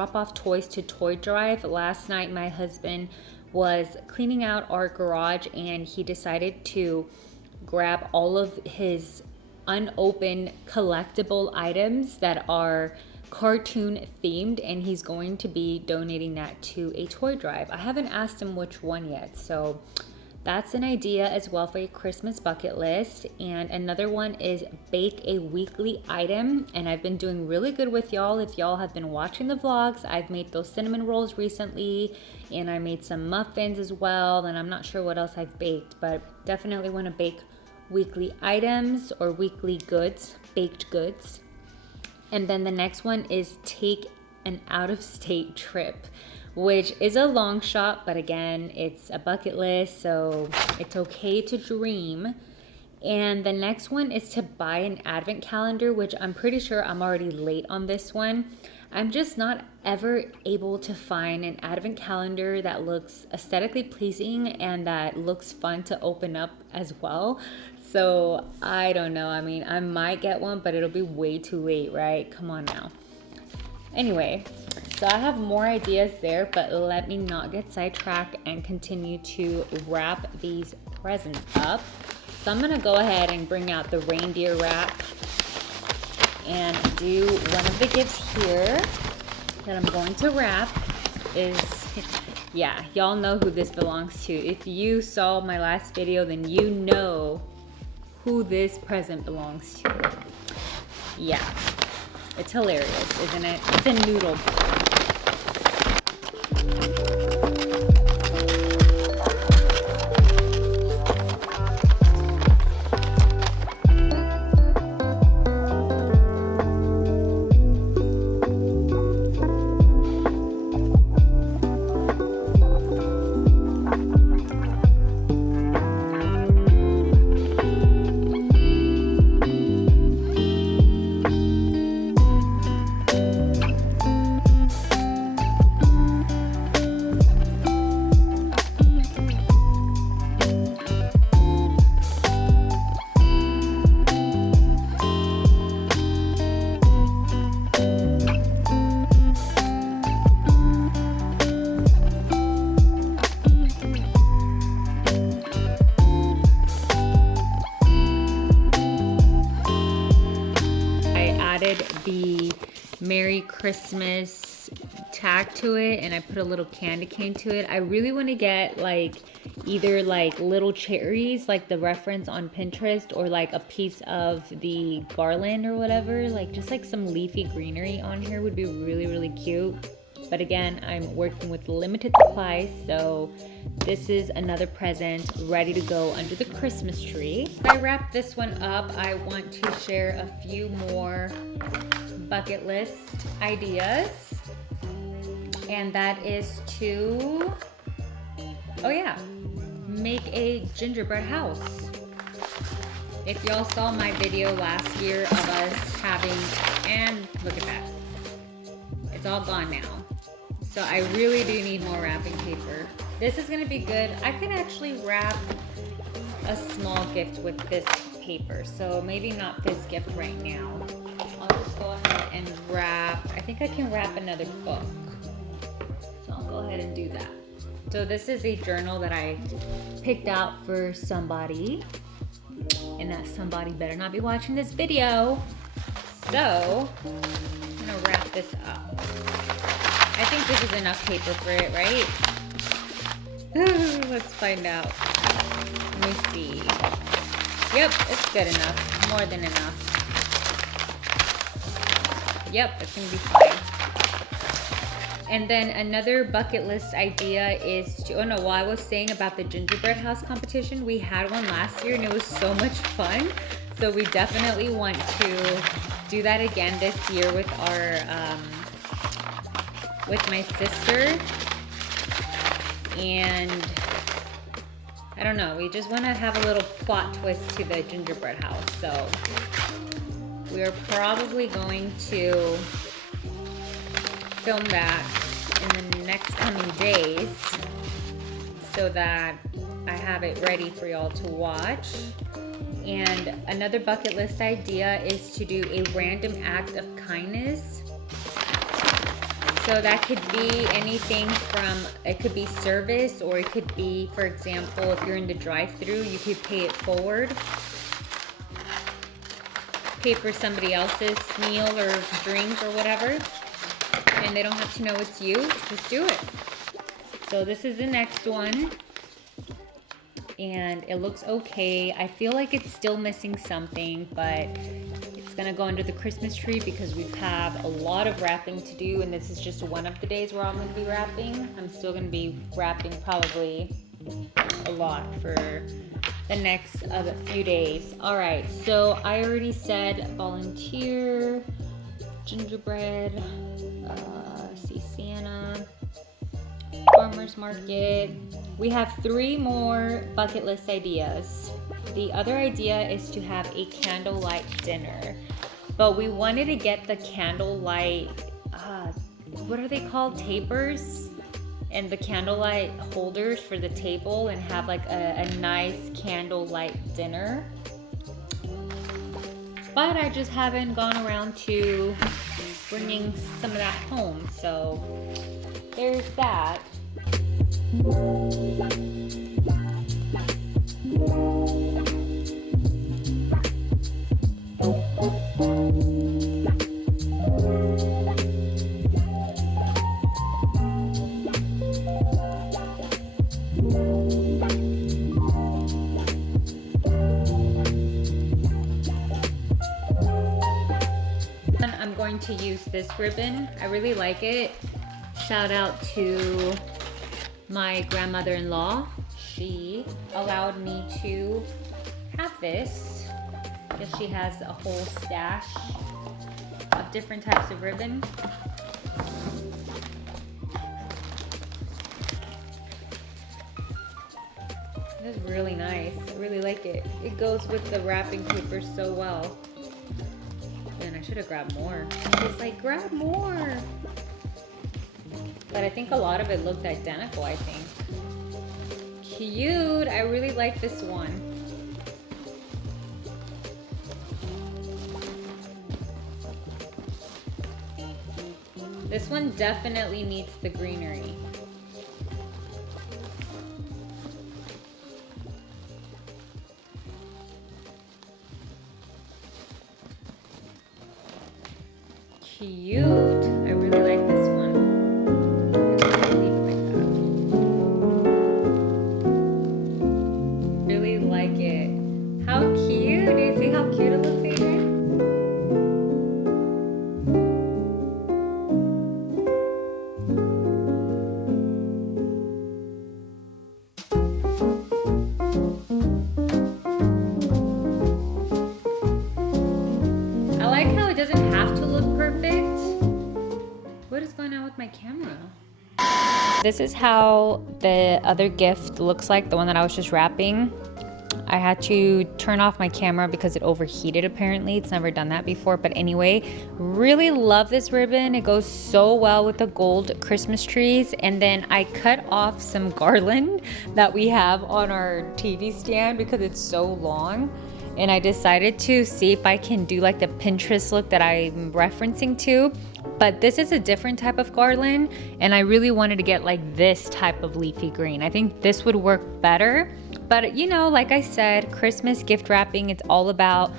drop off toys to toy drive. Last night my husband was cleaning out our garage and he decided to grab all of his unopened collectible items that are cartoon themed, and he's going to be donating that to a toy drive. I haven't asked him which one yet, so that's an idea as well for a Christmas bucket list. And another one is bake a weekly item, and I've been doing really good with y'all. If y'all have been watching the vlogs, I've made those cinnamon rolls recently, and I made some muffins as well, and I'm not sure what else I've baked, but definitely want to bake weekly items or weekly goods, baked goods. And then the next one is take an out-of-state trip, which is a long shot, but again, it's a bucket list, so it's okay to dream. And the next one is to buy an advent calendar, which I'm pretty sure I'm already late on this one. I'm just not ever able to find an advent calendar that looks aesthetically pleasing and that looks fun to open up as well. So I don't know. I mean, I might get one, but it'll be way too late, right? Come on now. Anyway, so I have more ideas there, but let me not get sidetracked and continue to wrap these presents up. So I'm gonna go ahead and bring out the reindeer wrap and do one of the gifts here that I'm going to wrap is, yeah, y'all know who this belongs to. If you saw my last video, then you know who this present belongs to. Yeah, it's hilarious, isn't it? It's a noodle. The Merry Christmas tag to it, and I put a little candy cane to it. I really want to get like either like little cherries like the reference on Pinterest, or like a piece of the garland or whatever, like just like some leafy greenery on here would be really, really cute. But again, I'm working with limited supplies, so this is another present ready to go under the Christmas tree. If I wrap this one up, I want to share a few more bucket list ideas. And that is to, oh yeah, make a gingerbread house. If y'all saw my video last year of us having, and look at that, it's all gone now. So I really do need more wrapping paper. This is gonna be good. I could actually wrap a small gift with this paper. So maybe not this gift right now. I'll just go ahead and wrap, I think I can wrap another book. So I'll go ahead and do that. So this is a journal that I picked out for somebody. And that somebody better not be watching this video. So I'm gonna wrap this up. I think this is enough paper for it, right? Let's find out. Let me see. Yep, it's good enough. More than enough. Yep, it's gonna be fine. And then another bucket list idea is to, oh no, well, I was saying about the gingerbread house competition. We had one last year and it was so much fun. So we definitely want to do that again this year with our, with my sister. And I don't know, we just want to have a little plot twist to the gingerbread house. So we're probably going to film that in the next coming days so that I have it ready for y'all to watch. And another bucket list idea is to do a random act of kindness. So that could be anything from, it could be service, or it could be, for example, if you're in the drive-thru, you could pay it forward. Pay for somebody else's meal or drink or whatever. And they don't have to know it's you. Just do it. So this is the next one. And it looks okay. I feel like it's still missing something, but it's gonna go under the Christmas tree because we have a lot of wrapping to do, and this is just one of the days where I'm gonna be wrapping. I'm still gonna be wrapping probably a lot for the next few days. All right, so I already said volunteer, gingerbread, see Santa, farmer's market. We have 3 more bucket list ideas. The other idea is to have a candlelight dinner, but we wanted to get the candlelight, what are they called? Tapers? And the candlelight holders for the table, and have like a nice candlelight dinner. But I just haven't gone around to bringing some of that home, so there's that. I'm going to use this ribbon. I really like it. Shout out to my grandmother-in-law. She allowed me to have this because she has a whole stash of different types of ribbon. This is really nice. I really like it. It goes with the wrapping paper so well. Man, I should have grabbed more. It's like, grab more. But I think a lot of it looked identical, I think. Cute. I really like this one. This one definitely needs the greenery. Cute. I really like this one. Really like it. How cute. Do you see how cute it looks, Adrian? I like how it doesn't have to look perfect. What is going on with my camera? This is how the other gift looks like, the one that I was just wrapping. I had to turn off my camera because it overheated apparently. It's never done that before, but anyway, really love this ribbon. It goes so well with the gold Christmas trees. And then I cut off some garland that we have on our TV stand because it's so long. And I decided to see if I can do like the Pinterest look that I'm referencing to. But this is a different type of garland, and I really wanted to get like this type of leafy green. I think this would work better. But you know, like I said, Christmas gift wrapping, it's all about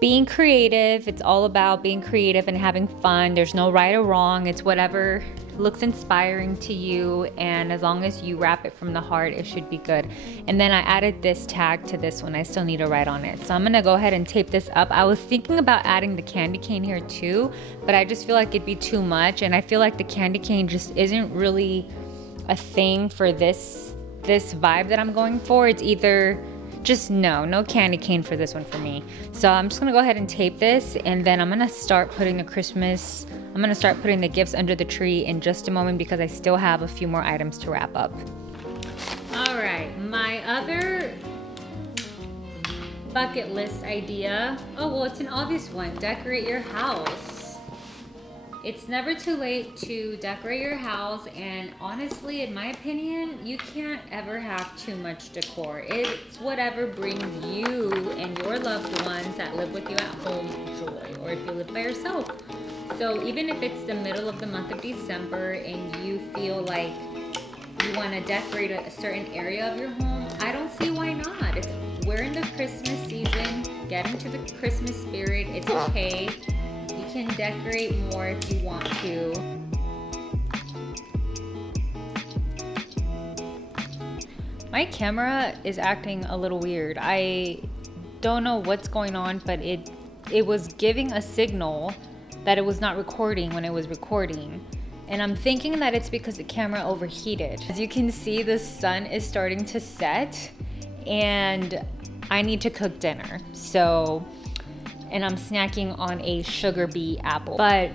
being creative. It's all about being creative and having fun. There's no right or wrong. It's whatever looks inspiring to you, and as long as you wrap it from the heart, it should be good. And then I added this tag to this one. I still need to write on it, so I'm gonna go ahead and tape this up. I was thinking about adding the candy cane here too, but I just feel like it'd be too much, and I feel like the candy cane just isn't really a thing for this vibe that I'm going for. It's either just no candy cane for this one for me. So I'm just gonna go ahead and tape this, and then I'm gonna start putting the gifts under the tree in just a moment because I still have a few more items to wrap up. All right, my other bucket list idea. Oh, well, it's an obvious one. Decorate your house. It's never too late to decorate your house, and honestly, in my opinion, you can't ever have too much decor. It's whatever brings you and your loved ones that live with you at home joy, or if you live by yourself. So even if it's the middle of the month of December and you feel like you want to decorate a certain area of your home, I don't see why not. We're in the Christmas season, get into the Christmas spirit, it's okay. You can decorate more if you want to. My camera is acting a little weird. I don't know what's going on, but it was giving a signal that it was not recording when it was recording. And I'm thinking that it's because the camera overheated. As you can see, the sun is starting to set and I need to cook dinner. And I'm snacking on a sugar bee apple. But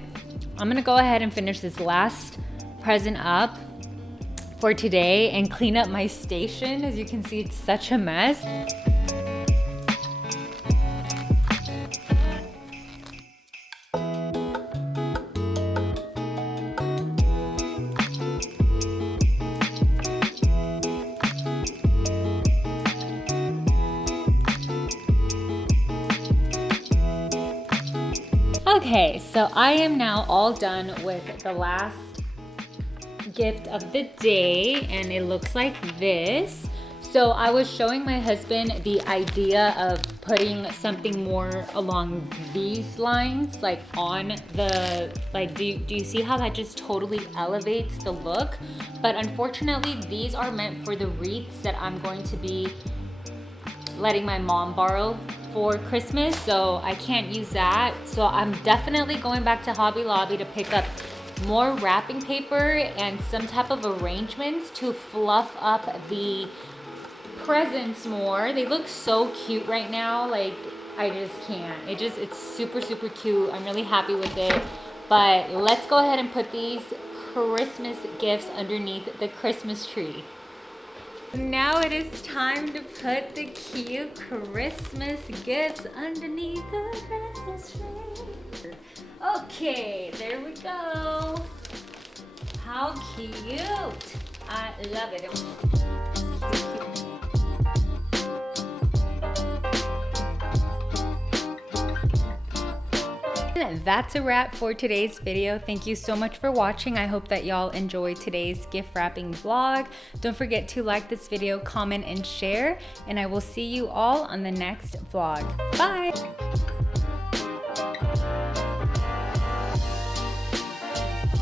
I'm gonna go ahead and finish this last present up for today and clean up my station. As you can see, it's such a mess. Okay, so I am now all done with the last gift of the day, and it looks like this. So I was showing my husband the idea of putting something more along these lines, like on the, like, do you see how that just totally elevates the look? But unfortunately, these are meant for the wreaths that I'm going to be letting my mom borrow for Christmas, so I can't use that. So I'm definitely going back to Hobby Lobby to pick up more wrapping paper and some type of arrangements to fluff up the presents more. They look so cute right now, like I just can't. It's super, super cute. I'm really happy with it. But let's go ahead and put these Christmas gifts underneath the Christmas tree. Now it is time to put the cute Christmas gifts underneath the Christmas tree. Okay, there we go. How cute. I love it. That's a wrap for today's video. Thank you so much for watching. I hope that y'all enjoyed today's gift wrapping vlog. Don't forget to like this video, comment, and share, and I will see you all on the next vlog. Bye!